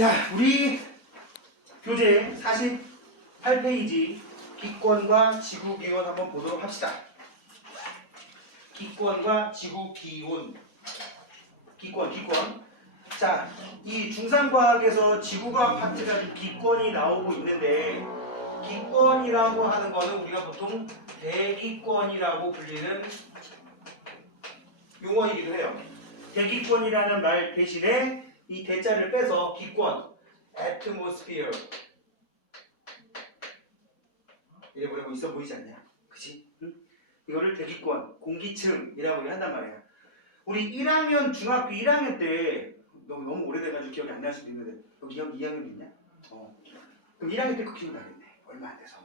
자, 우리 교재 48페이지 기권과 지구 기온 한번 보도록 합시다. 기권과 지구 기온. 기권. 자, 이 중상과학에서 지구과학 파트가 기권이 나오고 있는데, 기권이라고 하는 거는 우리가 보통 대기권이라고 불리는 용어이기도 해요. 대기권이라는 말 대신에 이 대자를 빼서 기권, atmosphere 이래 보려고 있어 보이지 않냐? 그치? 응? 이거를 대기권, 공기층이라고 한단 말이야. 우리 1학년, 중학교 1학년 때 너무 오래돼가지고 기억이 안 날 수도 있는데 여기 2학년 있냐? 그럼 1학년 때 그 기억 나겠네. 얼마 안 돼서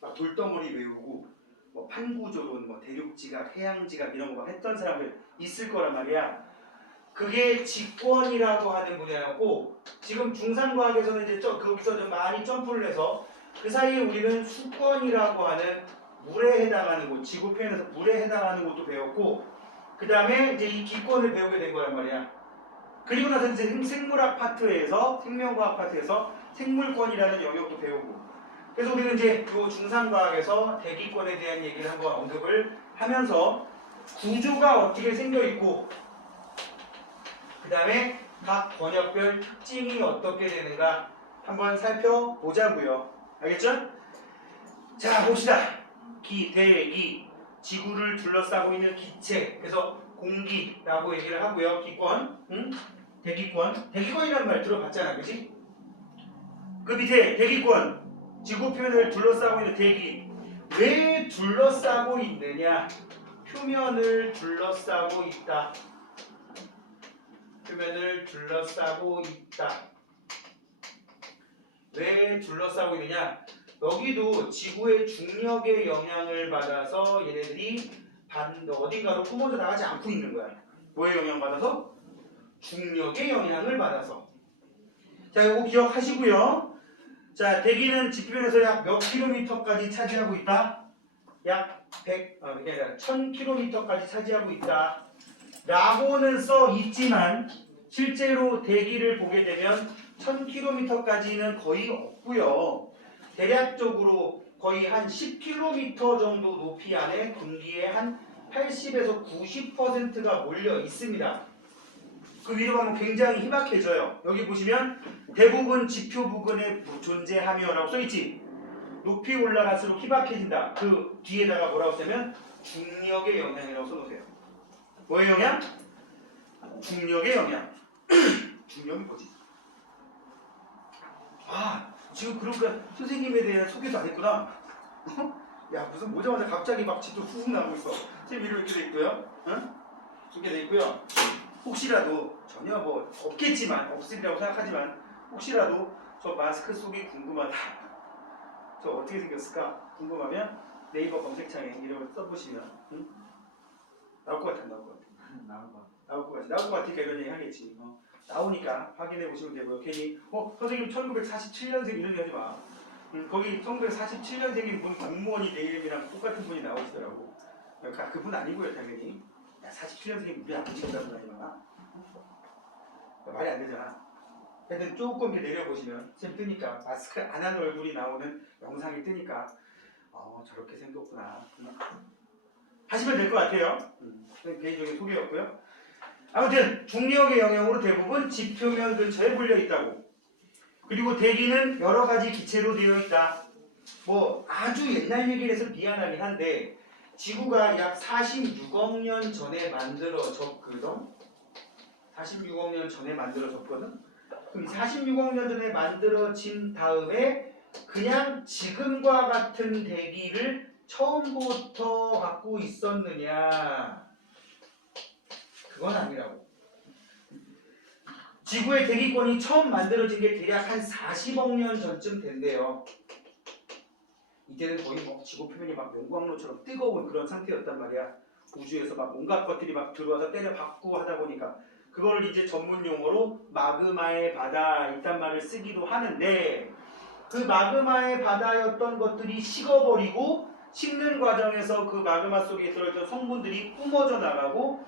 막 돌덩어리 외우고 뭐 판구조론, 뭐 대륙지각, 해양지각 이런 거 막 했던 사람들 있을 거란 말이야. 그게 직권이라고 하는 분야였고, 지금 중상과학에서는 이제 거기서 좀 많이 점프를 해서 그 사이에 우리는 수권이라고 하는 물에 해당하는 곳, 지구 표현에서 물에 해당하는 곳도 배웠고, 그 다음에 이제 이 기권을 배우게 된 거란 말이야. 그리고 나서 이제 생물학 파트에서, 생명과학 파트에서 생물권이라는 영역도 배우고, 그래서 우리는 이제 이 중상과학에서 대기권에 대한 얘기를 한번 언급을 하면서 구조가 어떻게 생겨 있고, 그 다음에 각 권역별 특징이 어떻게 되는가 한번 살펴보자고요. 알겠죠? 자, 봅시다. 대기, 지구를 둘러싸고 있는 기체, 그래서 공기라고 얘기를 하고요. 기권, 대기권. 대기권이라는 말 들어봤잖아, 그치? 그 밑에 대기권, 지구 표면을 둘러싸고 있는 대기. 왜 둘러싸고 있느냐? 표면을 둘러싸고 있다. 표면을 둘러싸고 있다. 왜 둘러싸고 있느냐? 여기도 지구의 중력의 영향을 받아서 얘네들이 어딘가로 뿜어져 나가지 않고 있는 거야. 뭐에 영향받아서? 중력의 영향을 받아서. 자, 이거 기억하시고요. 자, 대기는 지표면에서 약 몇 킬로미터까지 차지하고 있다? 약 1000킬로미터까지 차지하고 있다. 라고는 써 있지만 실제로 대기를 보게 되면 1000km까지는 거의 없고요. 대략적으로 거의 한 10km 정도 높이 안에 공기의 한 80에서 90%가 몰려 있습니다. 그 위로 가면 굉장히 희박해져요. 여기 보시면 대부분 지표 부근에 존재하며 라고 써있지. 높이 올라갈수록 희박해진다. 그 뒤에다가 뭐라고 쓰면 중력의 영향이라고 써놓으세요. 뭐의 영향? 중력의 영향. 중력이 뭐지? 아, 지금 그러니까 선생님에 대한 소개도 안 했구나. 야, 무슨 보자마자 갑자기 막 지도 훅 나오고 있어. 선생님 이름 이렇게 돼 있고요. 응? 이렇게 돼 있고요. 혹시라도 전혀 뭐 없겠지만, 없으리라고 생각하지만 혹시라도 저 마스크 속이 궁금하다. 저 어떻게 생겼을까? 궁금하면 네이버 검색창에 이름을 써보시면 나올 것 같아, 나올 것 같아. 나올 것 같으니까 이런 얘기 하겠지. 나오니까 확인해 보시면 되고요. 괜히 선생님 1947년생 이런 얘기 하지 마. 거기 1947년생인 분 공무원이 내 이름이랑 똑같은 분이 나오시더라고. 그분 아니고요, 당연히. 야, 47년생이 우리 아버지가 나온 거 하지 마. 말이 안 되잖아. 하여튼 조금 이렇게 내려보시면 쌤 뜨니까 마스크 안 한 얼굴이 나오는 영상이 뜨니까 저렇게 생겼구나 하시면 될 것 같아요. 개인적인 소개였고요. 아무튼 중력의 영향으로 대부분 지표면 근처에 몰려 있다고. 그리고 대기는 여러 가지 기체로 되어 있다. 뭐 아주 옛날 얘기를 해서 미안하긴 한데 지구가 약 46억 년 전에 만들어졌거든. 46억 년 전에 만들어졌거든. 그럼 46억 년 전에 만들어진 다음에 그냥 지금과 같은 대기를 처음부터 갖고 있었느냐? 그건 아니라고. 지구의 대기권이 처음 만들어진 게 대략 한 40억 년 전쯤 된대요. 이때는 거의 뭐 지구 표면이 막 용광로처럼 뜨거운 그런 상태였단 말이야. 우주에서 막 온갖 것들이 막 들어와서 때려박고 하다 보니까 그거를 이제 전문 용어로 마그마의 바다 이딴 말을 쓰기도 하는데, 그 마그마의 바다였던 것들이 식어버리고 식는 과정에서 그 마그마 속에 들어있던 성분들이 뿜어져 나가고,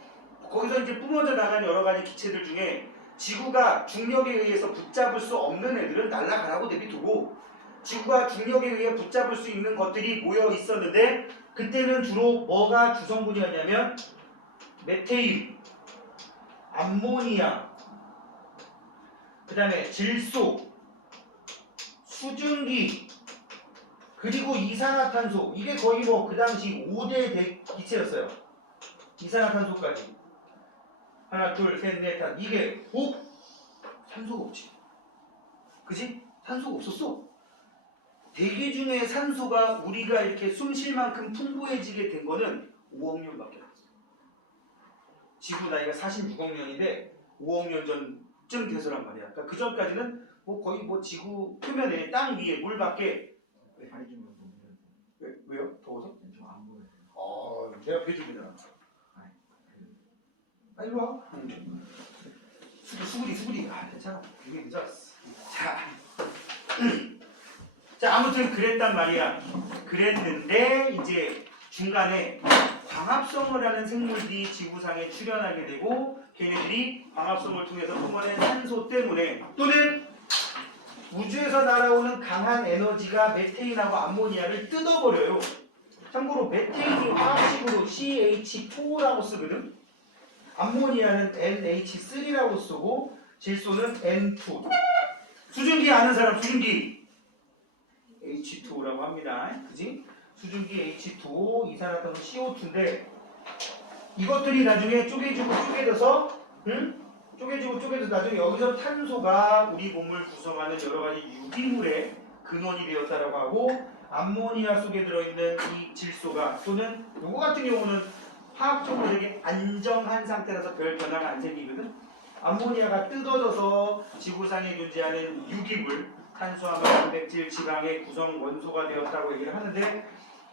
거기서 이제 뿜어져 나간 여러 가지 기체들 중에 지구가 중력에 의해서 붙잡을 수 없는 애들은 날아가라고 내비두고 지구가 중력에 의해 붙잡을 수 있는 것들이 모여 있었는데 그때는 주로 뭐가 주성분이었냐면 메테인, 암모니아, 그 다음에 질소, 수증기, 그리고 이산화탄소. 이게 거의 뭐 그 당시 5대 기체였어요. 이산화탄소까지. 하나, 둘, 셋, 넷, 다. 이게 산소가 없지. 그지? 산소가 없었어. 대기 중에 산소가 우리가 이렇게 숨 쉴 만큼 풍부해지게 된 거는 5억 년밖에 안 됐어. 지구 나이가 46억 년인데 5억 년 전쯤 돼서란 말이야. 그러니까 그 전까지는 뭐 거의 뭐 지구 표면에 땅 위에 물밖에. 왜요? 더워서? 좀안 보여요. 내가 배주기잖아. 일로 와. 수구리. 괜찮아. 이게 늦었어. 자, 아무튼 그랬단 말이야. 그랬는데 이제 중간에 광합성을 하는 생물들이 지구상에 출현하게 되고 걔네들이 광합성을 통해서 뿜어낸 산소 때문에 또는 우주에서 날아오는 강한 에너지가 메테인하고 암모니아를 뜯어버려요. 참고로 메테인이 화학식으로 CH4라고 쓰거든. 암모니아는 NH3라고 쓰고 질소는 N2. 수증기 아는 사람 수증기 H2라고 합니다. 그지? 수증기 H2, 이산화탄소 CO2인데 이것들이 나중에 쪼개져서 쪼개져서 나중에 여기서 탄소가 우리 몸을 구성하는 여러 가지 유기물의 근원이 되었다라고 하고 암모니아 속에 들어있는 이 질소가 또는 요거 같은 경우는 화학적으로 되게 안정한 상태라서 별 변화가 안 생기거든. 암모니아가 뜯어져서 지구상에 존재하는 유기물, 탄수화물, 단백질, 지방의 구성 원소가 되었다고 얘기를 하는데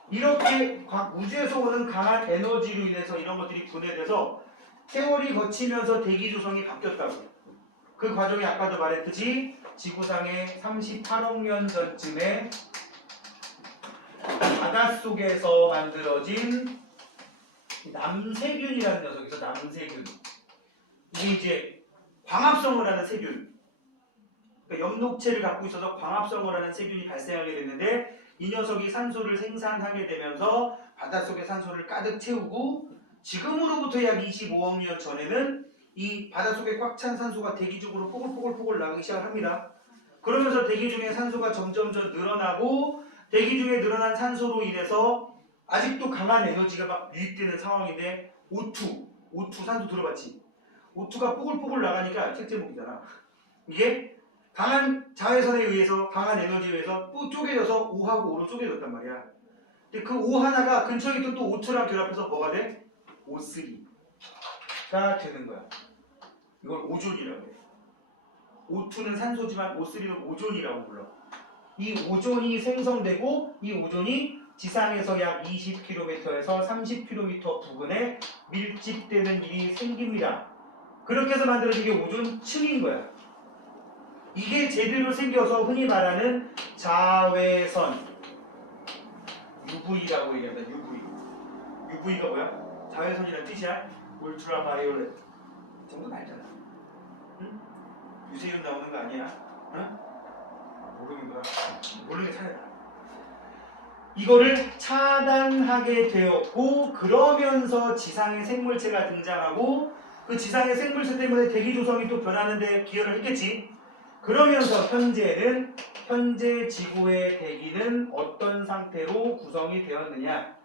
이렇게 우주에서 오는 강한 에너지로 인해서 이런 것들이 분해돼서 세월이 거치면서 대기 조성이 바뀌었다고. 그 과정이 아까도 말했듯이 지구상에 38억 년 전쯤에 바닷속에서 만들어진 남세균이라는 녀석에서 남세균. 이게 이제 광합성을 하는 세균. 그러니까 엽록체를 갖고 있어서 광합성을 하는 세균이 발생하게 됐는데 이 녀석이 산소를 생산하게 되면서 바닷속의 산소를 가득 채우고 지금으로부터 약 25억 년 전에는 이 바닷속에 꽉 찬 산소가 대기 쪽으로 뽀글뽀글 나가기 시작을 합니다. 그러면서 대기 중에 산소가 점점 늘어나고 대기 중에 늘어난 산소로 인해서 아직도 강한 에너지가 막 유입되는 상황인데 O2 산소 들어봤지? O2가 뽀글뽀글 나가니까 책 제목이잖아. 이게 강한 자외선에 의해서 강한 에너지에 의해서 또 쪼개져서 O하고 O로 쪼개졌단 말이야. 근데 그 O 하나가 근처에 있던 또 O2랑 결합해서 뭐가 돼? O3가 되는 거야. 이걸 오존이라고 해. O2는 산소지만 O3는 오존이라고 불러. 이 오존이 생성되고 이 오존이 지상에서 약 20km에서 30km 부근에 밀집되는 일이 생깁니다. 그렇게 해서 만들어진 게 오존층인 거야. 이게 제대로 생겨서 흔히 말하는 자외선 UV라고 얘기한다. UV가 뭐야? 자외선이라는 뜻이야. 울트라 바이올렛 정도는 알잖아. 응? 유세윤 나오는 거 아니야? 응? 모르는구나. 모르는 게 차이다. 이거를 차단하게 되었고 그러면서 지상의 생물체가 등장하고 그 지상의 생물체 때문에 대기 조성이 또 변하는데 기여를 했겠지. 그러면서 현재 지구의 대기는 어떤 상태로 구성이 되었느냐?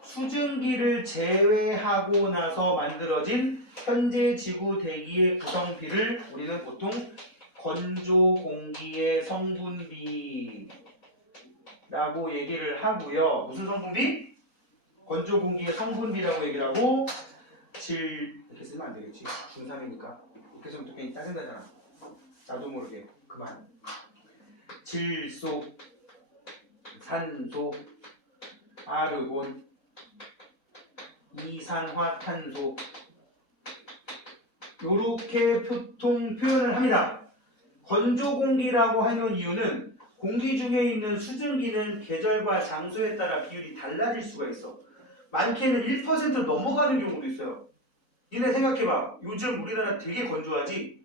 수증기를 제외하고 나서 만들어진 현재 지구 대기의 구성비를 우리는 보통 건조 공기의 성분비라고 얘기를 하고요. 무슨 성분비? 건조 공기의 성분비라고 얘기를 하고 이렇게 쓰면 안 되겠지. 중3이니까 이렇게 쓰면 또 괜히 짜증나잖아. 나도 모르게 그만. 질소, 산소, 아르곤, 이산화탄소 요렇게 보통 표현을 합니다. 건조 공기라고 하는 이유는 공기 중에 있는 수증기는 계절과 장소에 따라 비율이 달라질 수가 있어. 많게는 1% 넘어가는 경우도 있어요. 니네 생각해봐. 요즘 우리나라 되게 건조하지?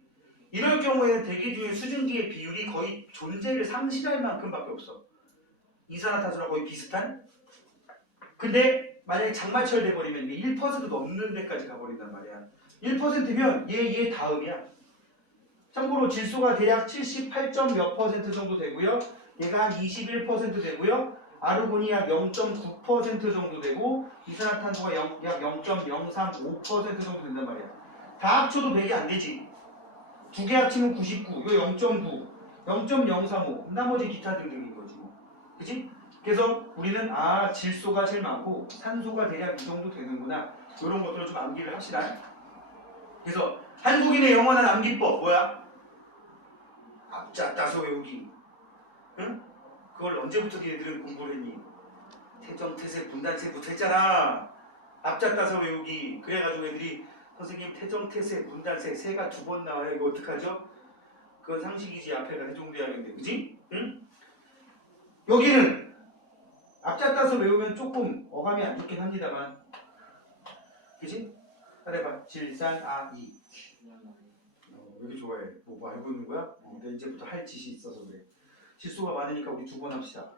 이럴 경우에는 대기 중에 수증기의 비율이 거의 존재를 상실할 만큼밖에 없어. 이산화탄소랑 거의 비슷한? 근데 만약에 장마철 돼버리면 이게 1% 넘는 데까지 가버린단 말이야. 1%면 얘 다음이야. 참고로 질소가 대략 78점 몇 % 정도 되고요. 얘가 한 21% 되고요. 아르곤이 약 0.9% 정도 되고 이산화탄소가 약 0.035% 정도 된단 말이야. 다 합쳐도 100이 안 되지. 두 개 합치면 99, 이거 0.9, 0.035, 나머지 기타 등등인 거지 뭐. 그치? 그래서 우리는 질소가 제일 많고 산소가 대략 이 정도 되는구나. 이런 것들을 좀 암기를 합시다. 그래서 한국인의 영원한 암기법 뭐야? 앞자 따서 외우기. 응? 그걸 언제부터 니네들은 공부를 했니? 태정, 태세, 분단세부터 했잖아. 앞자 따서 외우기. 그래가지고 애들이 선생님 태정, 태세, 분단세 세가 2번 나와요. 이거 어떡하죠? 그건 상식이지. 앞에가 세종대왕인데, 그지? 응? 여기는 앞자 따서 외우면 조금 어감이 안 좋긴 합니다만, 그지? 따라해봐. 질산아이. 왜 이렇게 좋아해? 뭐 알고 있는 거야? 근데 이제부터 할 짓이 있어서 그래. 질소가 많으니까 우리 2번 합시다.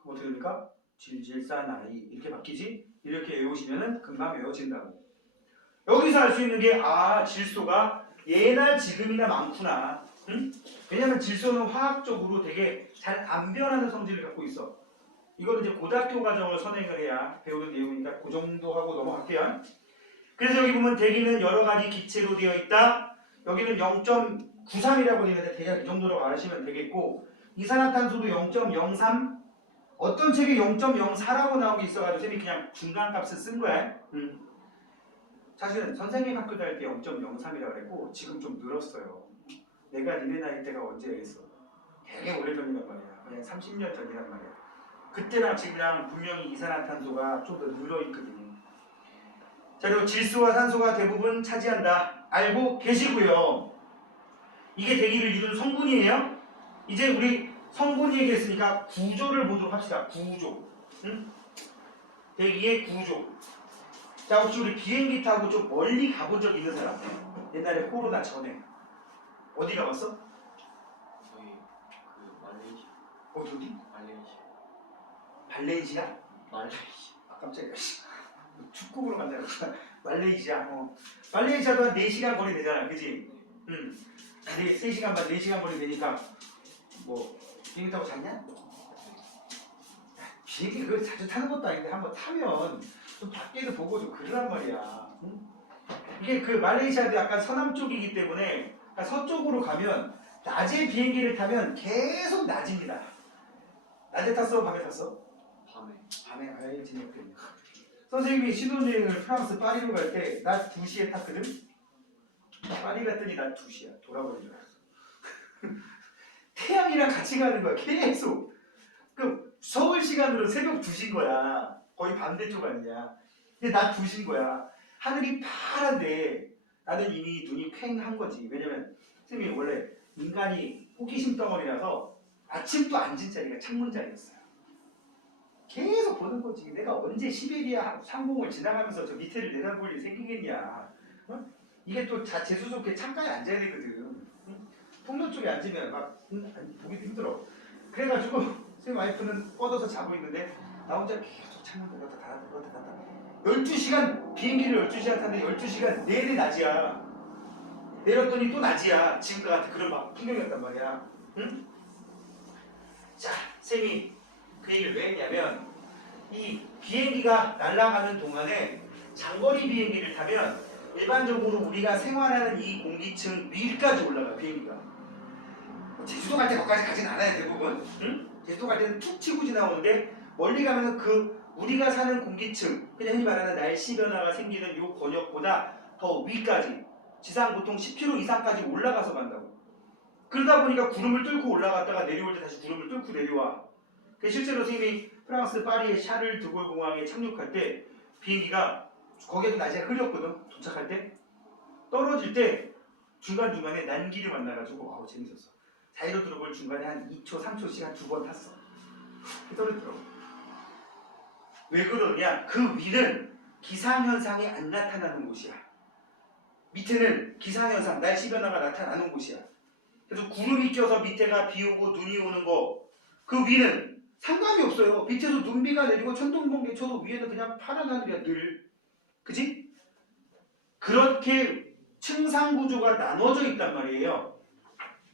그럼 어떻게 됩니까? 질산아이 이렇게 바뀌지? 이렇게 외우시면은 금방 외워진다고. 여기서 알 수 있는 게 질소가 예나 지금이나 많구나. 응? 왜냐면 질소는 화학적으로 되게 잘 안 변하는 성질을 갖고 있어. 이거는 이제 고등학교 과정을 선행을 해야 배우는 내용이니까 그 정도 하고 넘어갈게요. 그래서 여기 보면 대기는 여러 가지 기체로 되어 있다. 여기는 0.93이라고 되는데 대략 이 정도라고 아시면 되겠고 이산화탄소도 0.03 어떤 책에 0.04라고 나온 게 있어가지고 쌤이 그냥 중간값을 쓴 거야. 사실은 선생님 학교 다닐 때 0.03이라고 그랬고 지금 좀 늘었어요. 내가 니네 나이 때가 언제겠어. 되게 오래전이란 말이야. 그냥 30년 전이란 말이야. 그때랑 지금이랑 분명히 이산화탄소가 좀 더 늘어있거든요. 자, 그리고 질소와 산소가 대부분 차지한다. 알고 계시고요. 이게 대기를 이루는 성분이에요. 이제 우리 성분 얘기했으니까 구조를 보도록 합시다. 구조. 응? 대기의 구조. 자, 혹시 우리 비행기 타고 좀 멀리 가본 적 있는 사람? 옛날에 코로나 전에. 어디 가봤어? 저희 그 말레이시아. 어디? 말레이시아. 발렌시아? 말레이시아. 깜짝이야. 축구부로 만나는 말레이시아. 말레이시아도 한 4시간 거리 되잖아. 그지? 응. 3시간 반, 4시간 거리 되니까 뭐 비행기 타고 잤냐? 비행기 그거 자주 타는 것도 아닌데 한번 타면 좀 밖에도 보고 좀 그러란 말이야. 응? 이게 그 말레이시아도 약간 서남 쪽이기 때문에 그러니까 서쪽으로 가면 낮에 비행기를 타면 계속 낮입니다. 낮에 탔어? 밤에 탔어? 밤에. 밤에. 아예 재미없겠네. 선생님이 신혼여행을 프랑스 파리로 갈 때 낮 2시에 탔거든? 파리 갔더니 낮 2시야. 돌아버린 줄 알았어. 태양이랑 같이 가는 거야. 계속. 그 서울 시간으로 새벽 2시인 거야. 거의 반대쪽 아니냐. 근데 낮 2시인 거야. 하늘이 파란데 나는 이미 눈이 퀭한 거지. 왜냐면 선생님이 원래 인간이 호기심 덩어리라서 아침도 앉은 자리가 창문 자리였어요. 계속 보는 거지. 내가 언제 시베리아 상공을 지나가면서 저 밑에를 내다볼 일이 생기겠냐. 어? 이게 또 재수 좋게 창가에 앉아야 되거든. 응? 통로 쪽에 앉으면 막 보기도 힘들어. 그래가지고 제 와이프는 뻗어서 자고 있는데 나 혼자 계속 창문 열었다 닫았다 12시간 비행기를 12시간 탔는데 12시간 내내 낮이야. 내렸더니 또 낮이야. 지금과 같은 그런 막 풍경이었단 말이야. 응? 자, 쌤이 그 얘기를 왜 했냐면 이 비행기가 날아가는 동안에 장거리 비행기를 타면 일반적으로 우리가 생활하는 이 공기층 위까지 올라가요. 비행기가. 제주도 갈 때 거기까지 가진 않아요. 대부분. 응? 제주도 갈 때는 툭 치고 지나오는데 멀리 가면 그 우리가 사는 공기층 그냥 흔히 말하는 날씨 변화가 생기는 요 권역보다 더 위까지 지상 보통 10km 이상까지 올라가서 간다고. 그러다 보니까 구름을 뚫고 올라갔다가 내려올 때 다시 구름을 뚫고 내려와. 실제로 선생님이 프랑스 파리의 샤를 드골 공항에 착륙할 때 비행기가 거기에도 낮에 흐렸거든. 도착할 때 떨어질 때 중간중간에 난기를 만나가지고 재밌었어. 자이로 드롭을 중간에 한 2초 3초씩 한 2번 탔어. 떨어지더라고. 왜 그러냐? 그 위는 기상현상이 안 나타나는 곳이야. 밑에는 기상현상, 날씨 변화가 나타나는 곳이야. 그래서 구름이 껴서 밑에가 비 오고 눈이 오는 거, 그 위는 상관이 없어요. 밑에서 눈비가 내리고 천둥번개 쳐도 위에는 그냥 파란 하늘이야 늘. 그지? 그렇게 층상 구조가 나눠져 있단 말이에요.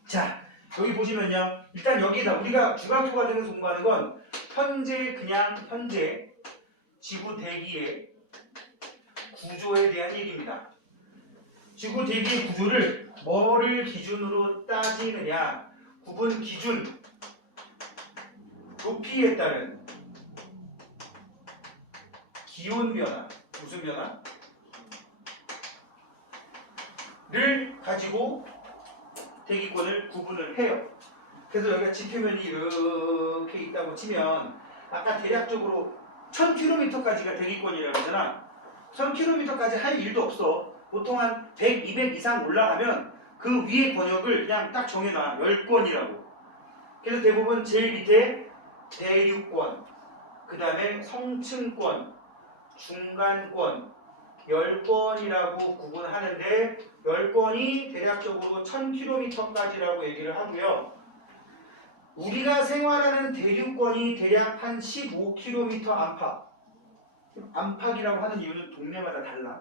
자, 여기 보시면요. 일단 여기다 우리가 주각토 과정에서 공부하는 건 현재 지구 대기의 구조에 대한 얘기입니다. 지구 대기의 구조를 뭐를 기준으로 따지느냐? 구분 기준, 높이에 따른 기온 변화, 무슨 변화? 를 가지고 대기권을 구분을 해요. 그래서 여기가 지표면이 이렇게 있다고 치면 아까 대략적으로 1000km까지가 대기권이라고 하잖아. 1000km까지 할 일도 없어. 보통 한 100, 200 이상 올라가면 그 위의 권역을 그냥 딱 정해놔. 10권이라고. 그래서 대부분 제일 밑에 대륙권, 그 다음에 성층권, 중간권, 10권이라고 구분하는데 10권이 대략적으로 1000km까지라고 얘기를 하고요. 우리가 생활하는 대륙권이 대략 한 15km 안팎. 안팎이라고 하는 이유는 동네마다 달라.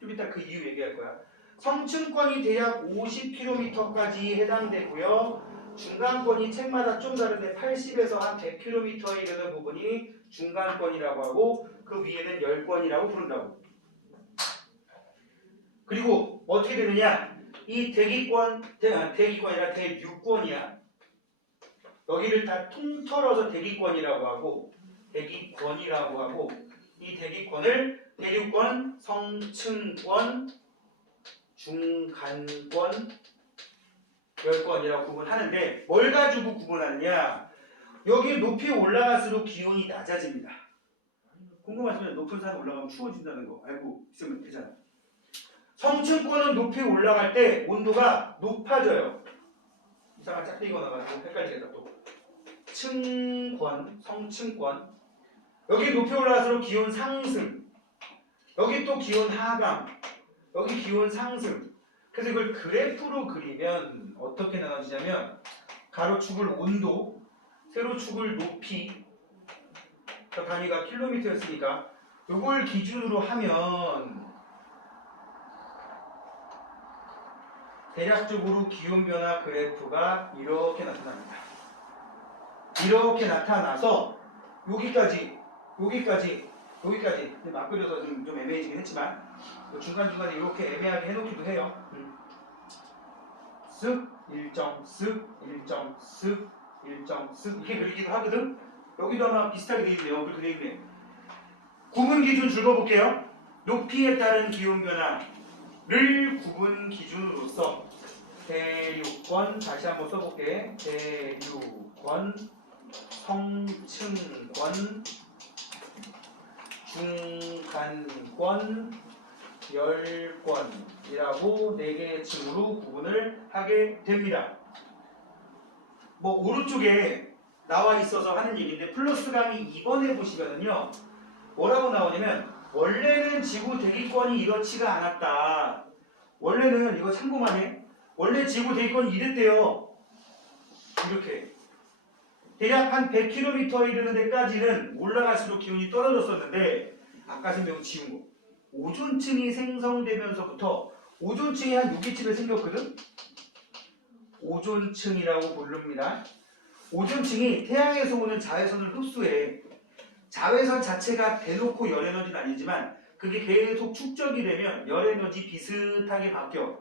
좀 이따 그 이유 얘기할 거야. 성층권이 대략 50km까지 해당되고요. 중간권이 책마다 좀 다른데 80에서 한 100km에 이르는 부분이 중간권이라고 하고 그 위에는 10권이라고 부른다고. 그리고 어떻게 되느냐? 이 대기권이라 대륙권이야. 여기를 다 통틀어서 대기권이라고 하고 이 대기권을 대륙권, 성층권, 중간권, 10권이라고 구분하는데 뭘 가지고 구분하느냐? 여기 높이 올라갈수록 기온이 낮아집니다. 궁금하시면 높은 산 올라가면 추워진다는 거 알고 있으면 되잖아. 성층권은 높이 올라갈 때 온도가 높아져요. 이상한 짝대기가 나가지고 헷갈리겠다 또. 층권, 성층권. 여기 높이 올라갈수록 기온 상승. 여기 또 기온 하강. 여기 기온 상승. 그래서 이걸 그래프로 그리면 어떻게 나눠지냐면 가로축을 온도, 세로축을 높이, 단위가 킬로미터였으니까 이걸 기준으로 하면 대략적으로 기온 변화 그래프가 이렇게 나타납니다. 이렇게 나타나서 여기까지 막 그려서 좀 애매해지긴 했지만 중간중간에 이렇게 애매하게 해놓기도 해요. 쓱, 일정, 쓱, 일정, 쓱, 일정, 쓱 이렇게 그리기도 하거든. 여기도 아마 비슷하게 돼 있네요. 그렇게 돼 있네. 구분 기준 줄거볼게요. 높이에 따른 기온 변화를 구분 기준으로서 대륙권 다시 한번 써볼게. 대륙권, 성층권, 중간권, 10권이라고 4개의 층으로 구분을 하게 됩니다. 뭐 오른쪽에 나와 있어서 하는 얘기인데 플러스 강의 2번에 보시면은요 뭐라고 나오냐면 원래는 지구 대기권이 이렇지가 않았다. 원래는 이거 참고만 해. 원래 지구 대기권이 이랬대요. 이렇게 대략 한 100km 이르는 데까지는 올라갈수록 기온이 떨어졌었는데 아까 설명 지운 거 오존층이 생성되면서부터 오존층이 한 여기쯤에 생겼거든. 오존층이라고 부릅니다. 오존층이 태양에서 오는 자외선을 흡수해. 자외선 자체가 대놓고 열에너지는 아니지만 그게 계속 축적이 되면 열에너지 비슷하게 바뀌어.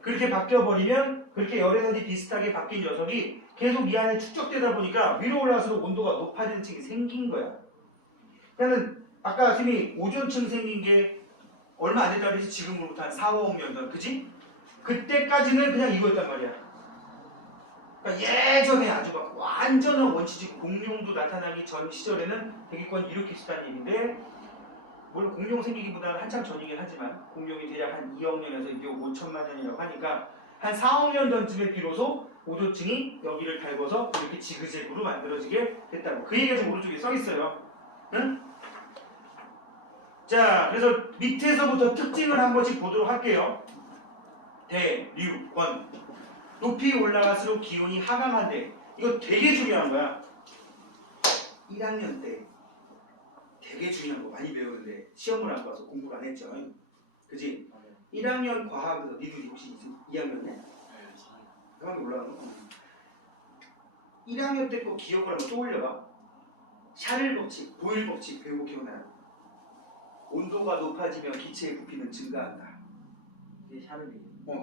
그렇게 바뀌어버리면 그렇게 열에너지 비슷하게 바뀐 녀석이 계속 이 안에 축적되다 보니까 위로 올라갈수록 온도가 높아지는 층이 생긴 거야. 그러니까 아까 선생님이 오존층 생긴 게 얼마 안 됐다 그래서 지금으로부터 한 4, 5억 년 전, 그지? 그때까지는 그냥 이거였단 말이야. 그러니까 예전에 아주 막 완전한 원시적 공룡도 나타나기 전 시절에는 대기권이 이렇게 있었다는 얘기인데 물론 공룡 생기기보다는 한참 전이긴 하지만 공룡이 대략 한 2억 년에서 2억 5천만 년이라고 하니까 한 4억 년 전쯤에 비로소 오존층이 여기를 닮아서 이렇게 지그재그로 만들어지게 됐다고. 그 얘기가 지금 오른쪽에 써 있어요. 응? 자, 그래서 밑에서부터 특징을 한 번씩 보도록 할게요. 대, 류, 권. 높이 올라갈수록 기온이 하강한대. 이거 되게 중요한 거야. 1학년 때 되게 중요한 거 많이 배우는데 시험을 안 봐서 공부를 안 했죠. 그지? 1학년 과학에서 니들 혹시 2학년이야? 네, 4학년 올라가는 거? 1학년 때 거 기억을 한번 떠올려봐. 샤를 법칙, 보일 법칙 배우고 기억나요? 온도가 높아지면 기체의 부피는 증가한다. 이게 샤르리.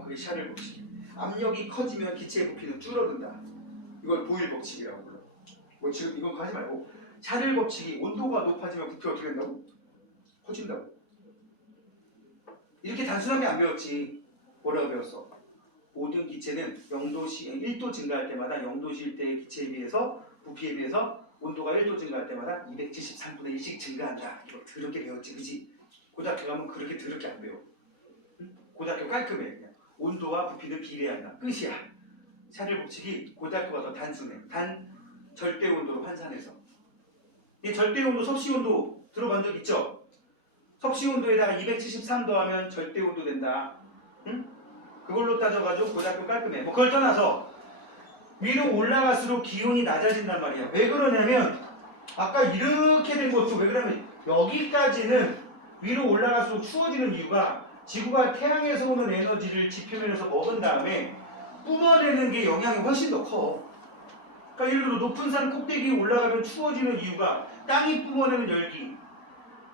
그게 샤를 법칙이야. 압력이 커지면 기체의 부피는 줄어든다. 이걸 보일 법칙이라고 불러. 뭐 지금 이건 하지 말고 샤를 법칙이 온도가 높아지면 부피가 어떻게 된다고? 커진다고. 이렇게 단순하게 안 배웠지. 뭐라고 배웠어? 모든 기체는 1도 증가할 때마다 0도실 때의 기체에 비해서 부피에 비해서 온도가 1도 증가할 때마다 273분의 1씩 증가한다. 이거 더럽게 배웠지, 그지? 고등학교 가면 그렇게 더럽게 안 배워. 응? 고등학교 깔끔해 그냥. 온도와 부피는 비례한다. 끝이야. 샤를 법칙이 고등학교가 더 단순해. 단 절대 온도로 환산해서. 이 절대 온도, 섭씨 온도 들어본 적 있죠? 섭씨 온도에다가 273 더하면 절대 온도 된다. 응? 그걸로 따져가지고 고등학교 깔끔해. 뭐 그걸 떠나서 위로 올라갈수록 기온이 낮아진단 말이야. 왜 그러냐면 아까 이렇게 된 것도 왜 그러냐면 여기까지는 위로 올라갈수록 추워지는 이유가 지구가 태양에서 오는 에너지를 지표면에서 먹은 다음에 뿜어내는 게 영향이 훨씬 더 커. 그러니까 예를 들어 높은 산 꼭대기에 올라가면 추워지는 이유가 땅이 뿜어내는 열기.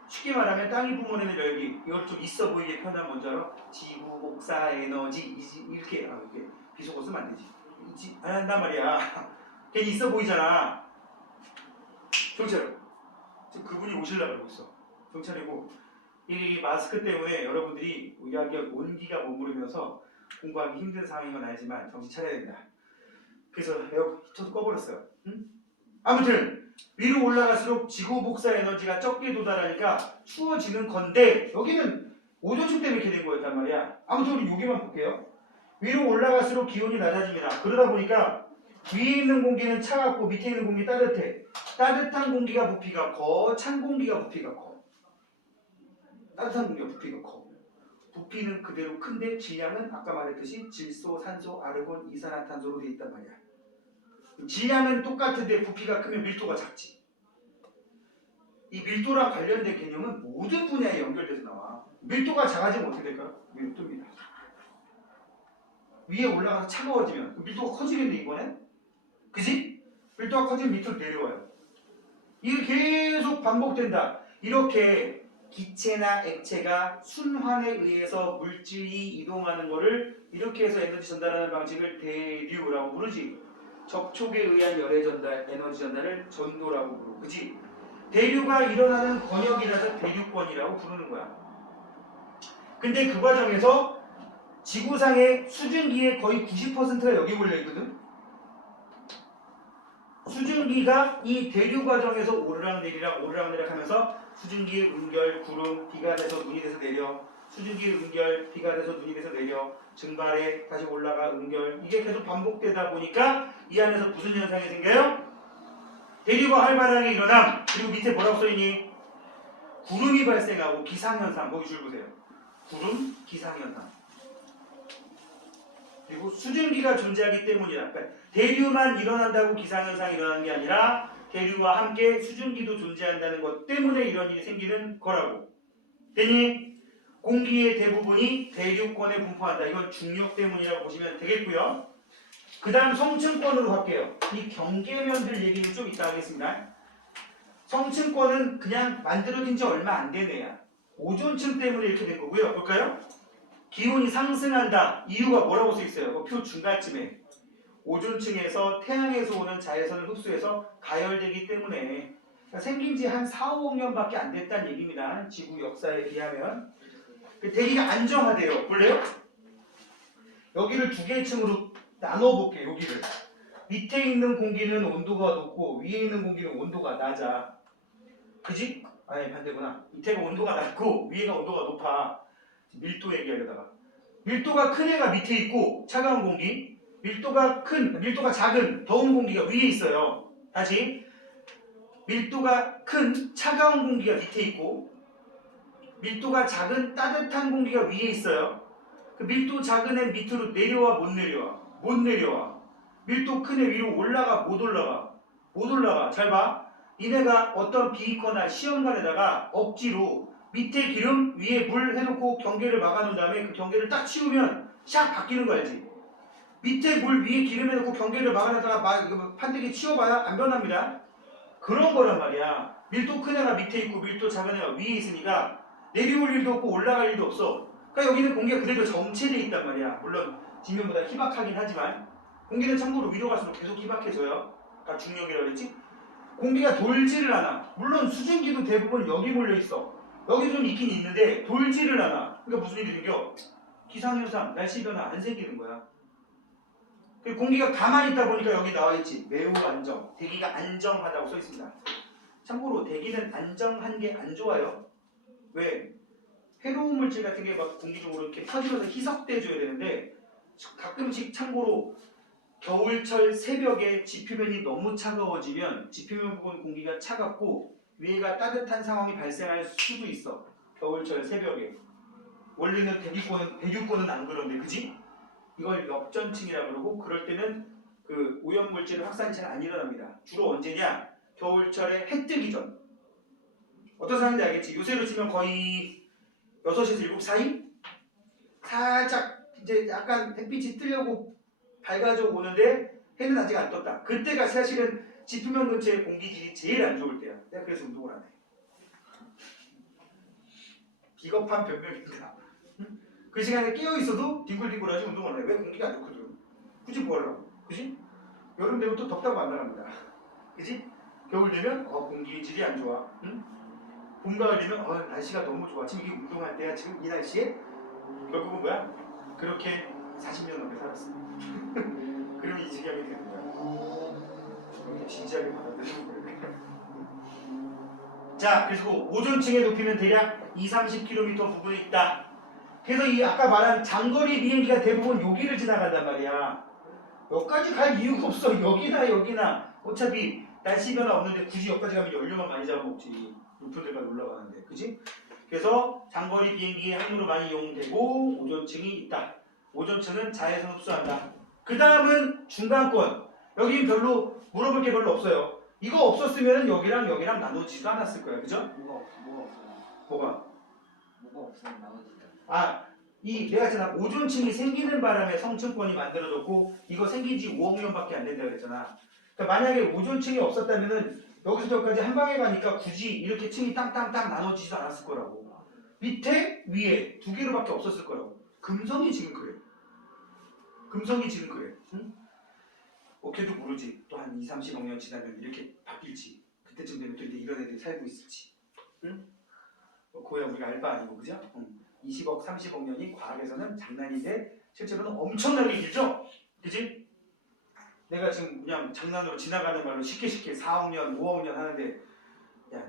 쉽게 말하면 땅이 뿜어내는 열기. 이걸 좀 있어 보이게 표현하면 뭔지 알아? 지구 복사 에너지 이렇게 이렇게 비속어 쓰면 안 되지. 안 한단 말이야. 괜히 있어 보이잖아. 경찰. 지금 그분이 오시려고 그러고 있어. 경찰이고 이 마스크 때문에 여러분들이 온기가 머무르면서 공부하기 힘든 상황인 건 알지만 정신 차려야 됩니다. 그래서 저도 꺼버렸어요. 응? 아무튼 위로 올라갈수록 지구 복사 에너지가 적게 도달하니까 추워지는 건데 여기는 오존층 때문에 이렇게 된 거였단 말이야. 아무튼 우리 여기만 볼게요. 위로 올라갈수록 기온이 낮아집니다. 그러다 보니까 위에 있는 공기는 차갑고 밑에 있는 공기 따뜻해. 따뜻한 공기가 부피가 커, 찬 공기가 부피가 커. 따뜻한 공기가 부피가 커. 부피는 그대로 큰데 질량은 아까 말했듯이 질소, 산소, 아르곤, 이산화탄소로 되어 있단 말이야. 질량은 똑같은데 부피가 크면 밀도가 작지. 이 밀도랑 관련된 개념은 모든 분야에 연결돼서 나와. 밀도가 작아지면 어떻게 될까요? 밀도입니다. 위에 올라가서 차가워지면 밀도가 커지겠네 이번엔? 그지? 밀도가 커지면 밑으로 내려와요. 이게 계속 반복된다. 이렇게 기체나 액체가 순환에 의해서 물질이 이동하는 거를 이렇게 해서 에너지 전달하는 방식을 대류라고 부르지. 접촉에 의한 열의 전달, 에너지 전달을 전도라고 부르고, 그지? 대류가 일어나는 권역이라서 대류권이라고 부르는 거야. 근데 그 과정에서 지구상의 수증기의 거의 90%가 여기 몰려있거든? 수증기가 이 대류 과정에서 오르락내리락 하면서 수증기의 은결, 구름, 비가 돼서 눈이 돼서 내려, 수증기의 은결, 비가 돼서 눈이 돼서 내려, 증발해, 다시 올라가, 은결. 이게 계속 반복되다 보니까 이 안에서 무슨 현상이 생겨요? 대류가 활발하게 일어남. 그리고 밑에 뭐라고 써있니? 구름이 발생하고 기상현상. 거기 줄 보세요. 구름, 기상현상. 그리고 수증기가 존재하기 때문이다. 그러니까 대류만 일어난다고 기상현상이 일어나는 게 아니라 대류와 함께 수증기도 존재한다는 것 때문에 이런 일이 생기는 거라고. 됐니? 공기의 대부분이 대류권에 분포한다. 이건 중력 때문이라고 보시면 되겠고요. 그 다음 성층권으로 갈게요. 이 경계면들 얘기는 좀 이따 하겠습니다. 성층권은 그냥 만들어진 지 얼마 안 된 애야. 오존층 때문에 이렇게 된 거고요. 볼까요? 기온이 상승한다. 이유가 뭐라고 써 있어요? 표 중간쯤에. 오존층에서 태양에서 오는 자외선을 흡수해서 가열되기 때문에 그러니까 생긴 지 한 4, 5억년밖에 안 됐다는 얘기입니다. 지구 역사에 비하면. 대기가 안정화돼요. 볼래요? 여기를 두 개의 층으로 나눠볼게요. 여기를. 밑에 있는 공기는 온도가 높고 위에 있는 공기는 온도가 낮아. 그지? 아니 반대구나. 밑에가 온도가 낮고 위에가 온도가 높아. 밀도 얘기하려다가. 밀도가 큰 애가 밑에 있고 차가운 공기. 밀도가 작은 더운 공기가 위에 있어요. 다시 밀도가 큰 차가운 공기가 밑에 있고 밀도가 작은 따뜻한 공기가 위에 있어요. 그 밀도 작은 애 밑으로 내려와 못 내려와? 못 내려와. 밀도 큰 애 위로 올라가 못 올라가? 못 올라가. 잘 봐. 니네가 어떤 비거나 시험관에다가 억지로 밑에 기름 위에 물 해놓고 경계를 막아놓은 다음에 그 경계를 딱 치우면 샥 바뀌는 거 알지? 밑에 물 위에 기름 해놓고 경계를 막아놨다가 판때기 치워봐야 안 변합니다. 그런 거란 말이야. 밀도 큰 애가 밑에 있고 밀도 작은 애가 위에 있으니까 내려올 일도 없고 올라갈 일도 없어. 그러니까 여기는 공기가 그대로 정체되어 있단 말이야. 물론 뒷면보다 희박하긴 하지만 공기는 참고로 위로 갈수록 계속 희박해져요. 아까 중력이라고 그랬지? 공기가 돌지를 않아. 물론 수증기도 대부분 여기 몰려있어. 여기 좀 있긴 있는데 돌지를 않아. 그러니까 무슨 일이 생겨? 기상현상, 날씨변화 안 생기는 거야. 그리고 공기가 가만히 있다 보니까 여기 나와있지. 매우 안정. 대기가 안정하다고 써있습니다. 참고로 대기는 안정한 게 안 좋아요. 왜? 해로운 물질 같은 게 막 공기 중으로 이렇게 퍼지면서 희석돼줘야 되는데 가끔씩 참고로 겨울철 새벽에 지표면이 너무 차가워지면 지표면 부분 공기가 차갑고 위에가 따뜻한 상황이 발생할 수도 있어. 겨울철 새벽에. 원래는 대륙권은 안 그런데 그지? 이걸 역전층이라고 그러고 그럴 때는 그 오염물질 확산이 잘 안 일어납니다. 주로 언제냐? 겨울철에 해 뜨기 전. 어떤 상황인지 알겠지? 요새로 치면 거의 6시에서 7시 사이? 살짝 이제 약간 햇빛이 뜨려고 밝아져 오는데 해는 아직 안 떴다. 그때가 사실은 지표면 근처의 공기질이 제일 안 좋을 때야. 내가 그래서 운동을 안 해. 비겁한 변명입니다. 응? 그 시간에 깨어있어도 뒹굴뒹굴하지 운동을 안 해. 왜? 공기가 안 좋거든. 굳이 뭐 하려고. 그지? 여름 되면 또 덥다고 안 나갑니다. 그지? 겨울 되면 공기질이 안 좋아. 응? 봄, 가을 되면 날씨가 너무 좋아. 지금 이게 운동할 때야. 지금 이 날씨에 결국은 뭐야? 그렇게 40년 넘게 살았어. 그러면 이 지경이 되는 거야. 진지하게 받아들이는 거야. 자, 그래서 오존층의 높이는 대략 20-30km 부분에 있다. 그래서 이 아까 말한 장거리 비행기가 대부분 여기를 지나간단 말이야. 여기까지 갈 이유가 없어. 여기나 어차피 날씨 변화 없는데 굳이 여기까지 가면 연료만 많이 잡아먹지. 높은 데까지 올라가는데. 그지? 그래서 장거리 비행기의 항로로 많이 이용되고 오존층이 있다. 오존층은 자외선 흡수한다. 그 다음은 중간권. 여기는 별로 물어볼 게 별로 없어요. 이거 없었으면 여기랑 나눠지지도 않았을 거야. 그죠? 뭐가? 뭐가 없으면 나머지다. 내가 했잖아. 오존층이 생기는 바람에 성층권이 만들어졌고 이거 생긴 지 5억 년밖에 안 된다고 했잖아. 그러니까 만약에 오존층이 없었다면은 여기서 저기까지 한 방에 가니까 굳이 이렇게 층이 땅땅땅 나눠지지도 않았을 거라고. 밑에 위에 두 개로밖에 없었을 거라고. 금성이 지금 그래. 응? 걔도 모르지. 또 한 20-30억 년 지나면 이렇게 바뀔지. 그때쯤 되면 또 이제 이런 애들이 살고 있을지. 응? 그거야 우리가 알 바 아니고 그죠? 20억, 30억 년이 과학에서는 장난인데 실제로는 엄청나게 길죠? 그지? 내가 지금 그냥 장난으로 지나가는 말로 쉽게 4억 년, 5억 년 하는데 야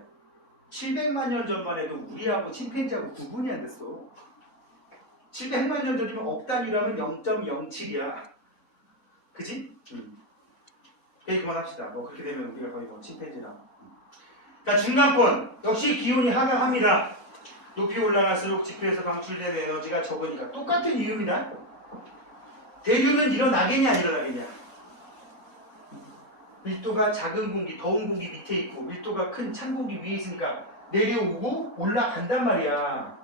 700만 년 전만 해도 우리하고 침팬지하고 구분이 안 됐어. 700만 년 전이면 억 단위라면 0.07이야. 그지? 그만합시다. 그렇게 되면 우리가 거의 침팬지나. 자, 중간권. 역시 기온이 하강합니다. 높이 올라갈수록 지표에서 방출되는 에너지가 적으니까 똑같은 이유입니다. 대류는 일어나겠냐 안 일어나겠냐. 밀도가 작은 공기, 더운 공기 밑에 있고 밀도가 큰 찬 공기 위에 있으니까 내려오고 올라간단 말이야.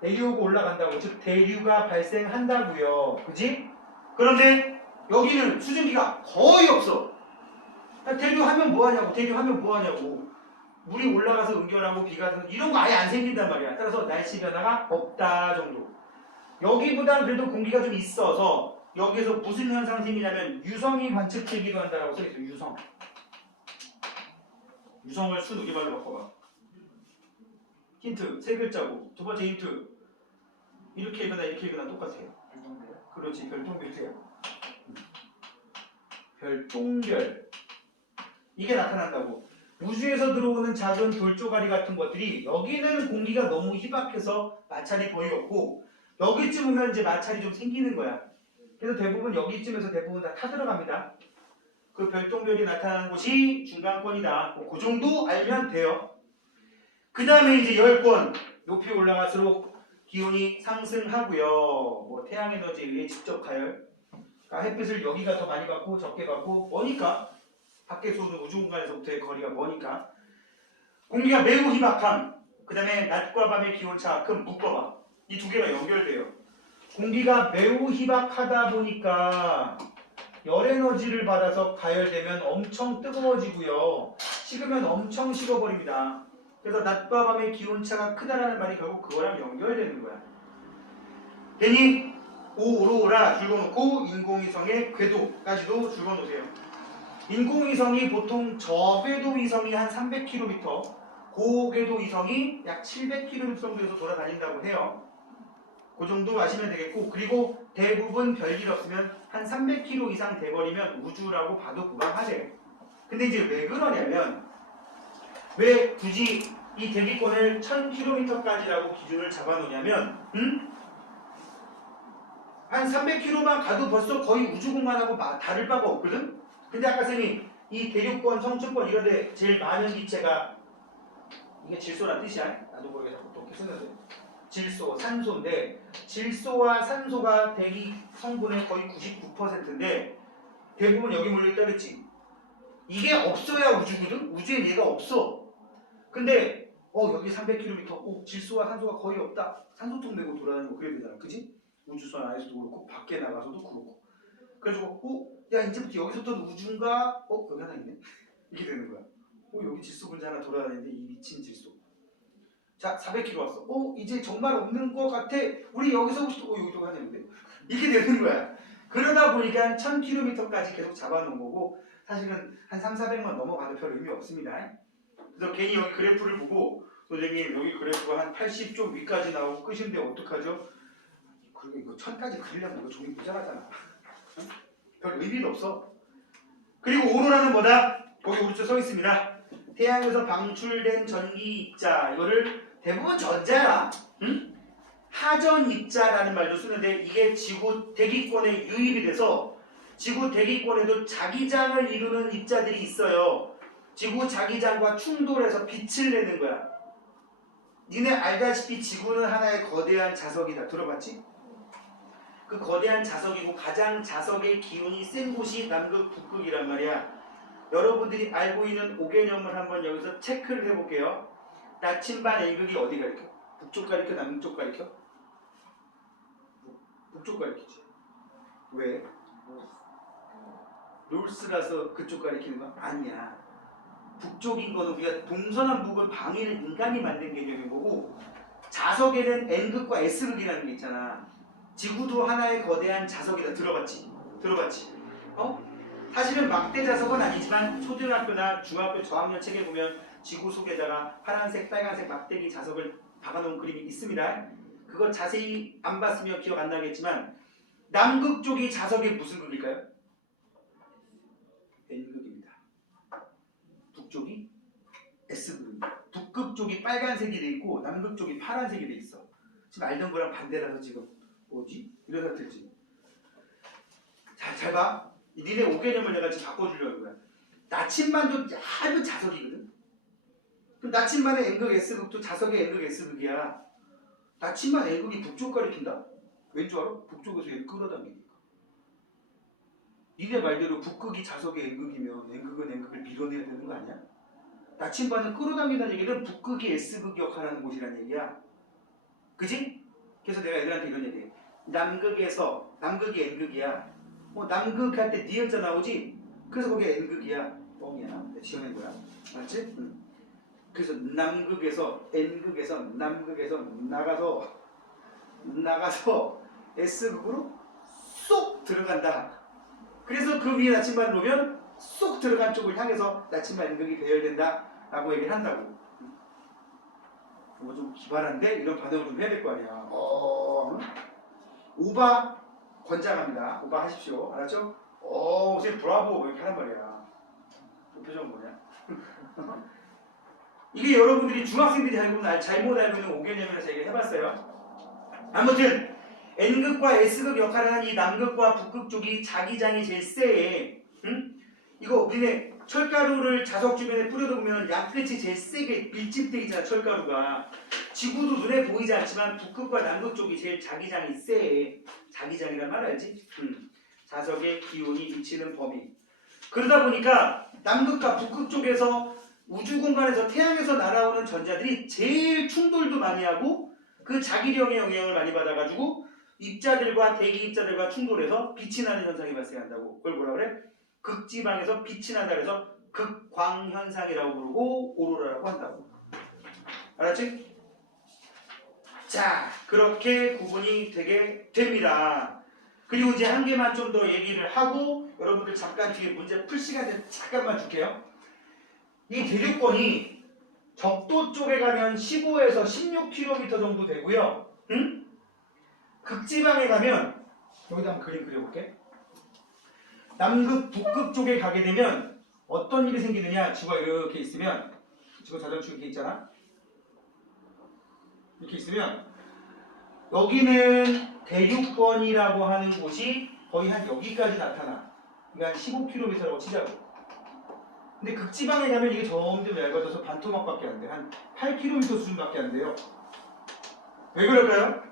내려오고 올라간다고. 즉 대류가 발생한다고요. 그지? 그런데 여기는 수증기가 거의 없어. 대류하면 뭐하냐고. 물이 올라가서 응결하고 비가 와서 이런 거 아예 안 생긴단 말이야. 따라서 날씨 변화가 없다 정도. 여기보다는 그래도 공기가 좀 있어서 여기에서 무슨 현상이 생기냐면 유성이 관측되기도 한다라고 써있어요. 유성을 순우리말로 바꿔봐. 힌트 3글자고. 두 번째 힌트 이렇게 읽거나 똑같아요. 그렇지. 별똥별이야. 별똥별. 이게 나타난다고. 우주에서 들어오는 작은 돌조가리 같은 것들이 여기는 공기가 너무 희박해서 마찰이 거의 없고 여기쯤 오면 이제 마찰이 좀 생기는 거야. 그래서 대부분 여기쯤에서 대부분 다 타들어갑니다. 그 별똥별이 나타나는 곳이 중간권이다. 그 정도 알면 돼요. 그 다음에 이제 열권. 높이 올라갈수록 기온이 상승하고요. 뭐 태양 에너지에 의해 직접 가열. 그러니까 햇빛을 여기가 더 많이 받고 적게 받고 머니까 밖에서 오는 우주 공간에서부터의 거리가 머니까 공기가 매우 희박함. 그 다음에 낮과 밤의 기온차 큰 묶어봐. 이 두 개가 연결돼요. 공기가 매우 희박하다 보니까 열 에너지를 받아서 가열되면 엄청 뜨거워지고요. 식으면 엄청 식어버립니다. 그래서 낮과 밤의 기온차가 크다라는 말이 결국 그거랑 연결되는 거야. 괜히 오로라 줄거놓고 인공위성의 궤도까지도 줄거놓으세요. 인공위성이 보통 저궤도 위성이 한 300km, 고궤도 위성이 약 700km 정도에서 돌아다닌다고 해요. 그 정도 아시면 되겠고, 그리고 대부분 별일 없으면 한 300km 이상 돼버리면 우주라고 봐도 무방하대요. 근데 이제 왜 그러냐면, 왜 굳이 이 대기권을 1000km까지라고 기준을 잡아놓냐면, 한 300km만 가도 벌써 거의 우주 공간하고 다를 바가 없거든? 근데 아까 쌤이 이 대륙권, 성층권 이런데 제일 많은 기체가 이게 질소란 뜻이야? 나도 모르게 자꾸 또 이렇게 쓰는데 질소, 산소인데 질소와 산소가 대기 성분의 거의 99%인데 대부분 여기 몰려있다 그랬지? 이게 없어야 우주거든? 우주엔 얘가 없어. 근데 여기 300km 질소와 산소가 거의 없다. 산소통 메고 돌아다니고 그래야 되잖아. 그지? 우주선 안에서도 그렇고 밖에 나가서도 그렇고. 그래가지고 야 이제부터 여기서부터 우주인가? 여기 하나 있네? 이게 되는 거야. 여기 질소 분자 하나 돌아다니는데 이 미친 질소. 자 400km 왔어. 이제 정말 없는 것 같아. 우리 여기서부터 여기도 하나 있는데? 이게 되는 거야. 그러다 보니까 1000km까지 계속 잡아놓은 거고 사실은 한 300~400만 넘어가도 별 의미 없습니다. 그래서 괜히 여기 그래프를 보고 선생님 여기 그래프가 한 80 좀 위까지 나오고 끝인데 어떡하죠? 그리고 이거 1000까지 그리려면 이거 종이 모자라잖아. 별 의미도 없어. 그리고 오로라는 뭐다? 거기 오른쪽 써 있습니다. 태양에서 방출된 전기 입자, 이거를 대부분 전자야. 하전 입자라는 말도 쓰는데 이게 지구 대기권에 유입이 돼서 지구 대기권에도 자기장을 이루는 입자들이 있어요. 지구 자기장과 충돌해서 빛을 내는 거야. 니네 알다시피 지구는 하나의 거대한 자석이다. 들어봤지? 그 거대한 자석이고 가장 자석의 기운이 센 곳이 남극, 북극이란 말이야. 여러분들이 알고 있는 5개념을 한번 여기서 체크를 해볼게요. 나침반 A극이 어디 가리켜? 북쪽 가리켜? 남쪽 가리켜? 북쪽 가리키지. 왜? 노스라서 그쪽 가리키는 거? 아니야. 북쪽인 거는 우리가 동서남북은 방위를 인간이 만든 개념인 거고 자석에는 N극과 S극이라는 게 있잖아. 지구도 하나의 거대한 자석이다. 들어봤지? 사실은 막대 자석은 아니지만 초등학교나 중학교 저학년 책에 보면 지구 속에다가 파란색, 빨간색 막대기 자석을 박아놓은 그림이 있습니다. 그거 자세히 안 봤으면 기억 안 나겠지만 남극 쪽이 자석의 무슨 극일까요? N극입니다. 북쪽이 S극입니다. 북극 쪽이 빨간색이 돼 있고 남극 쪽이 파란색이 돼 있어. 지금 알던 거랑 반대라서 지금 뭐지? 이러다 들지. 잘 봐. 니네 5개념을 내가 지금 바꿔주려는 거야. 나침반도 얇은 자석이거든. 그럼 나침반의 N극 S극도 자석의 N극 S극이야. 나침반 N극이 북쪽 가리킨다? 왠 줄 알아? 북쪽에서 얘를 끌어당기니까. 니네 말대로 북극이 자석의 N극이면 N극은 N극을 밀어내야 되는 거 아니야? 나침반은 끌어당긴다는 얘기는 북극이 S극 역할하는 곳이라는 얘기야. 그지? 그래서 내가 애들한테 이런 얘기해. 남극이 N극이야. 남극 할 때 니은자 나오지? 그래서 거기 N극이야. 뻥이야. 내가 지어낸 거야. 알았지? 그래서 남극에서 남극에서 나가서 S극으로 쏙 들어간다. 그래서 그 위에 나침반을 놓으면 쏙 들어간 쪽을 향해서 나침반 N극이 배열된다 라고 얘기를 한다고. 뭐 좀 기발한데? 이런 반응을 좀 해야 될 거 아니야. 오바 권장합니다. 오바 하십시오. 알았죠? 선생님 브라보 이렇게 하란 말이야. 그 표정 뭐냐? 이게 여러분들이 중학생들이 잘못 알고 있는 5개념이라서 얘기를 해봤어요. 아무튼 N극과 S극 역할을 하는 이 남극과 북극 쪽이 자기장이 제일 세. 이거 우리네 철가루를 자석 주변에 뿌려놓으면 양끝이 제일 세게 밀집돼 있잖아. 철가루가. 지구도 눈에 보이지 않지만 북극과 남극 쪽이 제일 자기장이 세. 자기장이란 말 알지? 자석의 기온이 미치는 범위. 그러다 보니까 남극과 북극 쪽에서 우주 공간에서 태양에서 날아오는 전자들이 제일 충돌도 많이 하고 그 자기령의 영향을 많이 받아가지고 입자들과 대기 입자들과 충돌해서 빛이 나는 현상이 발생한다고. 그걸 뭐라 그래? 극지방에서 빛이 난다 그래서 극광현상이라고 부르고 오로라라고 한다고. 알았지? 자, 그렇게 구분이 되게 됩니다. 그리고 이제 한 개만 좀 더 얘기를 하고 여러분들 잠깐 뒤에 문제 풀 시간 잠깐만 줄게요. 이 대륙권이 적도 쪽에 가면 15에서 16km 정도 되고요. 극지방에 가면 여기다 한번 그림 그려볼게. 남극, 북극 쪽에 가게 되면 어떤 일이 생기느냐. 지구가 이렇게 있으면 지구 자전축 이렇게 있잖아. 이렇게 있으면 여기는 대륙권이라고 하는 곳이 거의 한 여기까지 나타나. 그러니까 한 15km라고 치자고. 근데 극지방에 가면 이게 점점 얇아져서 반토막밖에 안 돼. 한 8km 수준밖에 안 돼요. 왜 그럴까요?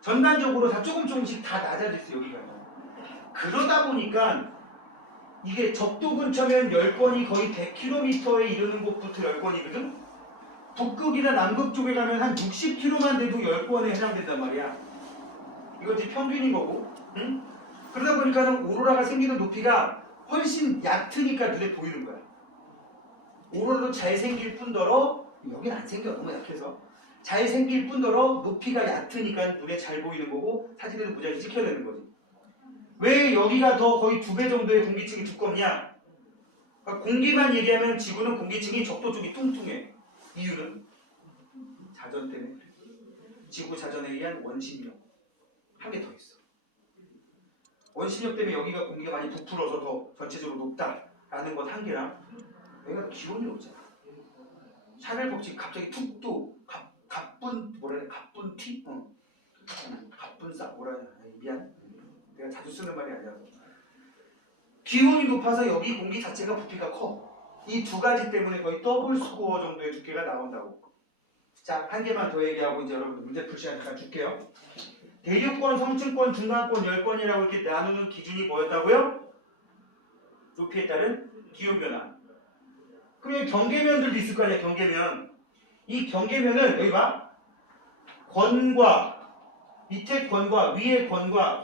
전반적으로 다 조금씩 다 낮아졌어요. 여기가. 그러다 보니까 이게 적도 근처면 열권이 거의 100km에 이르는 곳부터 열권이거든. 북극이나 남극 쪽에 가면 한 60km만 돼도 열권에 해당된단 말이야. 이건 이제 평균인 거고. 그러다 보니까 오로라가 생기는 높이가 훨씬 얕으니까 눈에 보이는 거야. 오로라도 잘 생길 뿐더러 여기는 안 생겨. 너무 약해서. 잘 생길 뿐더러 높이가 얕으니까 눈에 잘 보이는 거고 사진에도 무지하게 찍혀내는 거지. 왜 여기가 더 거의 2배 정도의 공기층이 두껍냐? 그러니까 공기만 얘기하면 지구는 공기층이 적도 쪽이 뚱뚱해. 이유는 자전 때문에. 지구 자전에 의한 원심력. 한 개 더 있어. 원심력 때문에 여기가 공기가 많이 부풀어서 더 전체적으로 높다라는 것 한 개랑 여기가 기온이 높잖아. 샤넬 법칙 갑자기 툭 또 갑분 뭐라 해야 돼? 갑분 티? 갑분 싸 뭐라 해야 돼? 미안. 내가 자주 쓰는 말이 아니라서. 기온이 높아서 여기 공기 자체가 부피가 커. 이 두 가지 때문에 거의 더블 스코어 정도의 두께가 나온다고. 자, 한 개만 더 얘기하고 이제 여러분 문제 풀 시간 잠깐 줄게요. 대륙권, 성층권, 중간권, 열권이라고 이렇게 나누는 기준이 뭐였다고요? 높이에 따른 기온 변화. 그럼 여기 경계면들도 있을 거 아니야, 경계면. 이 경계면은 여기 봐. 권과 밑에 권과 위에 권과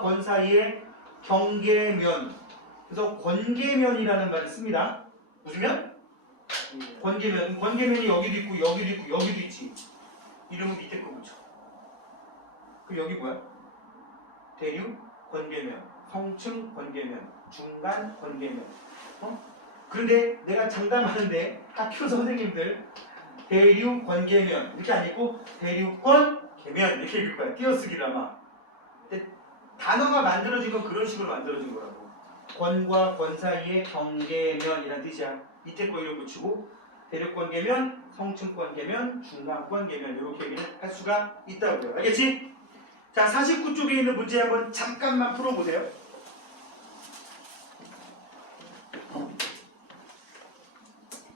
권 사이에 경계면. 그래서 권계면이라는 말을 씁니다. 무슨 면? 권계면. 권계면이 여기도 있고 여기도 있고 여기도 있지. 이름은 밑에 거 붙여. 그럼 여기 뭐야? 대륙 권계면, 성층 권계면, 중간 권계면. 그런데 내가 장담하는데 학교 선생님들 대륙 권계면 이렇게 안 읽고 대륙권 계면 이렇게 읽을 거야. 띄어쓰기를 아마. 근데 단어가 만들어진 건 그런 식으로 만들어진 거라고. 권과 권 사이의 경계면이란 뜻이야. 밑에 거 이름 붙이고 대륙권 계면, 성층권 계면, 중간권 계면 이렇게 얘기를 할 수가 있다고요. 알겠지? 자, 49쪽에 있는 문제 한번 잠깐만 풀어보세요.